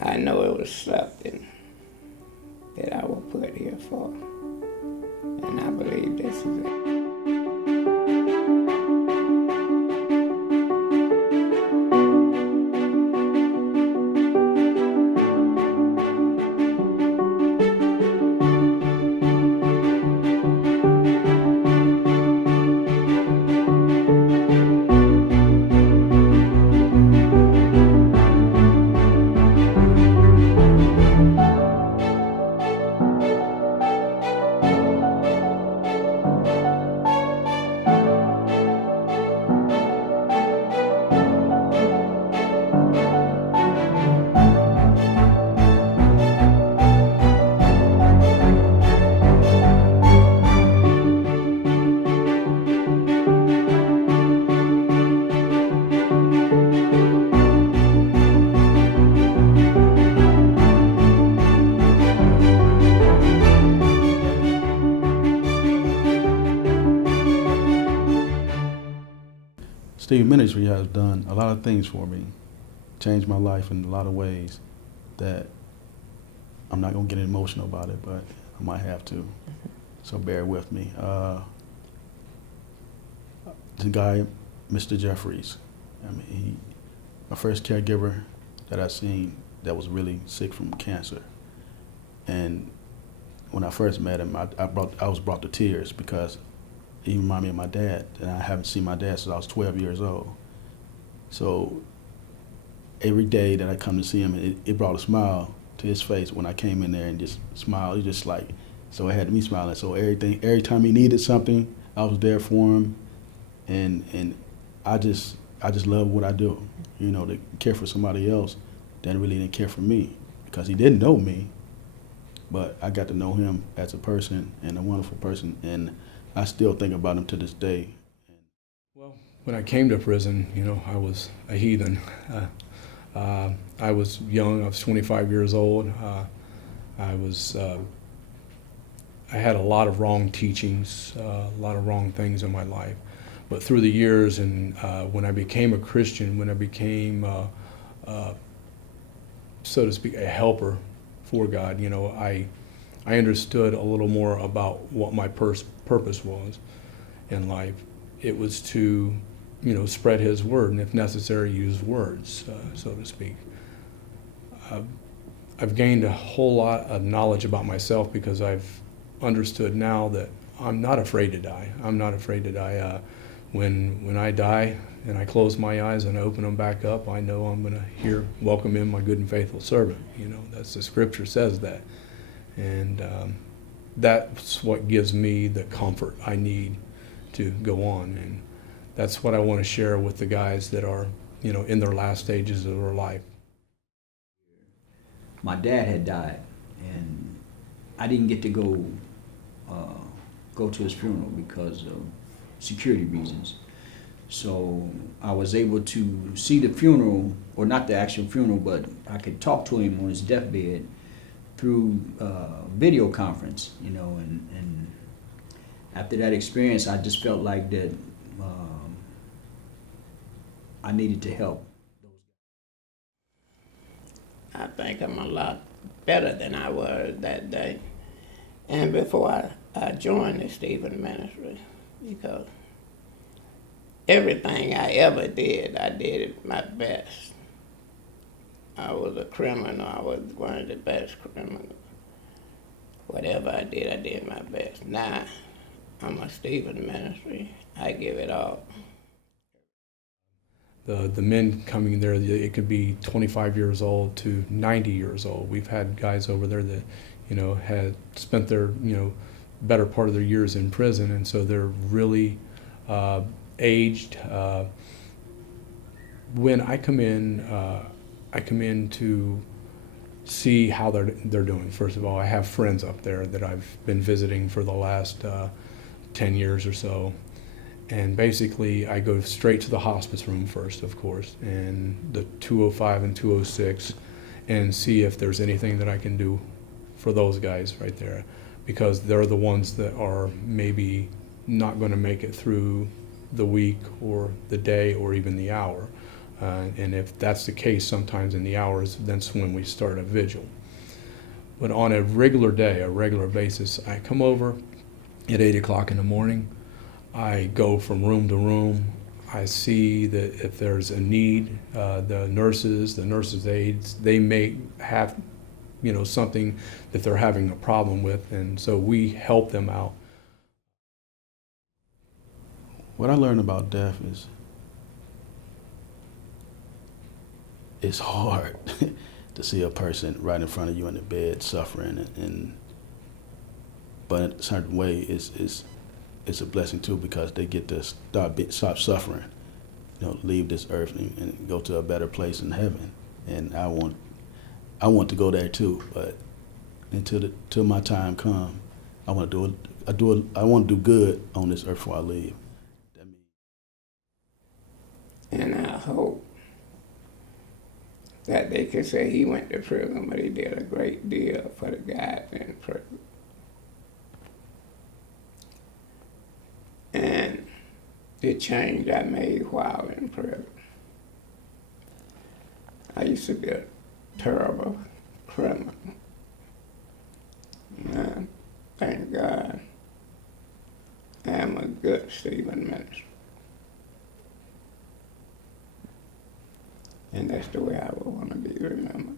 I know it was something that I was put here for, and I believe this is it. Stephen Ministries has done a lot of things for me, changed my life in a lot of ways that I'm not going to get emotional about it, but I might have to, so bear with me. The guy, Mr. Jeffries, I mean, my first caregiver that I seen that was really sick from cancer. And when I first met him, I was brought to tears because he reminded me of my dad, and I haven't seen my dad since I was 12 years old. So every day that I come to see him, it brought a smile to his face when I came in there and just smiled. He just like, so it had me smiling. So every time he needed something, I was there for him, and I just love what I do. You know, to care for somebody else that really didn't care for me, because he didn't know me, but I got to know him as a person and a wonderful person, and I still think about him to this day. Well, when I came to prison, you know, I was a heathen. I was young. I was 25 years old. I had a lot of wrong teachings, a lot of wrong things in my life. But through the years, and when I became a Christian, when I became, so to speak, a helper for God, you know, I understood a little more about what my purpose was in life. It was to, you know, spread His word, and if necessary, use words, so to speak. I've gained a whole lot of knowledge about myself because I've understood now that I'm not afraid to die. I'm not afraid to die. When I die and I close my eyes and I open them back up, I know I'm going to hear, "Welcome in, my good and faithful servant." You know, that's the Scripture says that. And that's what gives me the comfort I need to go on. And that's what I want to share with the guys that are, you know, in their last stages of their life. My dad had died, and I didn't get to go to his funeral because of security reasons. So I was able to see the funeral, or not the actual funeral, but I could talk to him on his deathbed through video conference, you know, and after that experience, I just felt like that I needed to help. I think I'm a lot better than I was that day, and before I joined the Stephen Ministries, because everything I ever did, I did it my best. I was a criminal. I was one of the best criminals. Whatever I did my best. Now, I'm a Stephen Ministry. I give it all. The men coming there, it could be 25 years old to 90 years old. We've had guys over there that, you know, had spent their, you know, better part of their years in prison, and so they're really aged. When I come in to see how they're doing. First of all, I have friends up there that I've been visiting for the last 10 years or so. And basically, I go straight to the hospice room first, of course, and the 205 and 206, and see if there's anything that I can do for those guys right there, because they're the ones that are maybe not going to make it through the week or the day or even the hour. And if that's the case, sometimes in the hours, that's when we start a vigil. But on a regular day, a regular basis, I come over at 8 o'clock in the morning. I go from room to room. I see that if there's a need, the nurses' aides, they may have, something that they're having a problem with, and so we help them out. What I learned about death is it's hard to see a person right in front of you in the bed suffering, but in a certain way it's a blessing too, because they get to stop suffering, leave this earth and go to a better place in heaven. And I want to go there too, but till my time come, I want to do good on this earth before I leave. And I hope that they could say he went to prison, but he did a great deal for the guys in prison. And the change I made while in prison. I used to be a terrible criminal. Now, thank God, I am a good Stephen Ministry. And that's the way I would want to be remembered.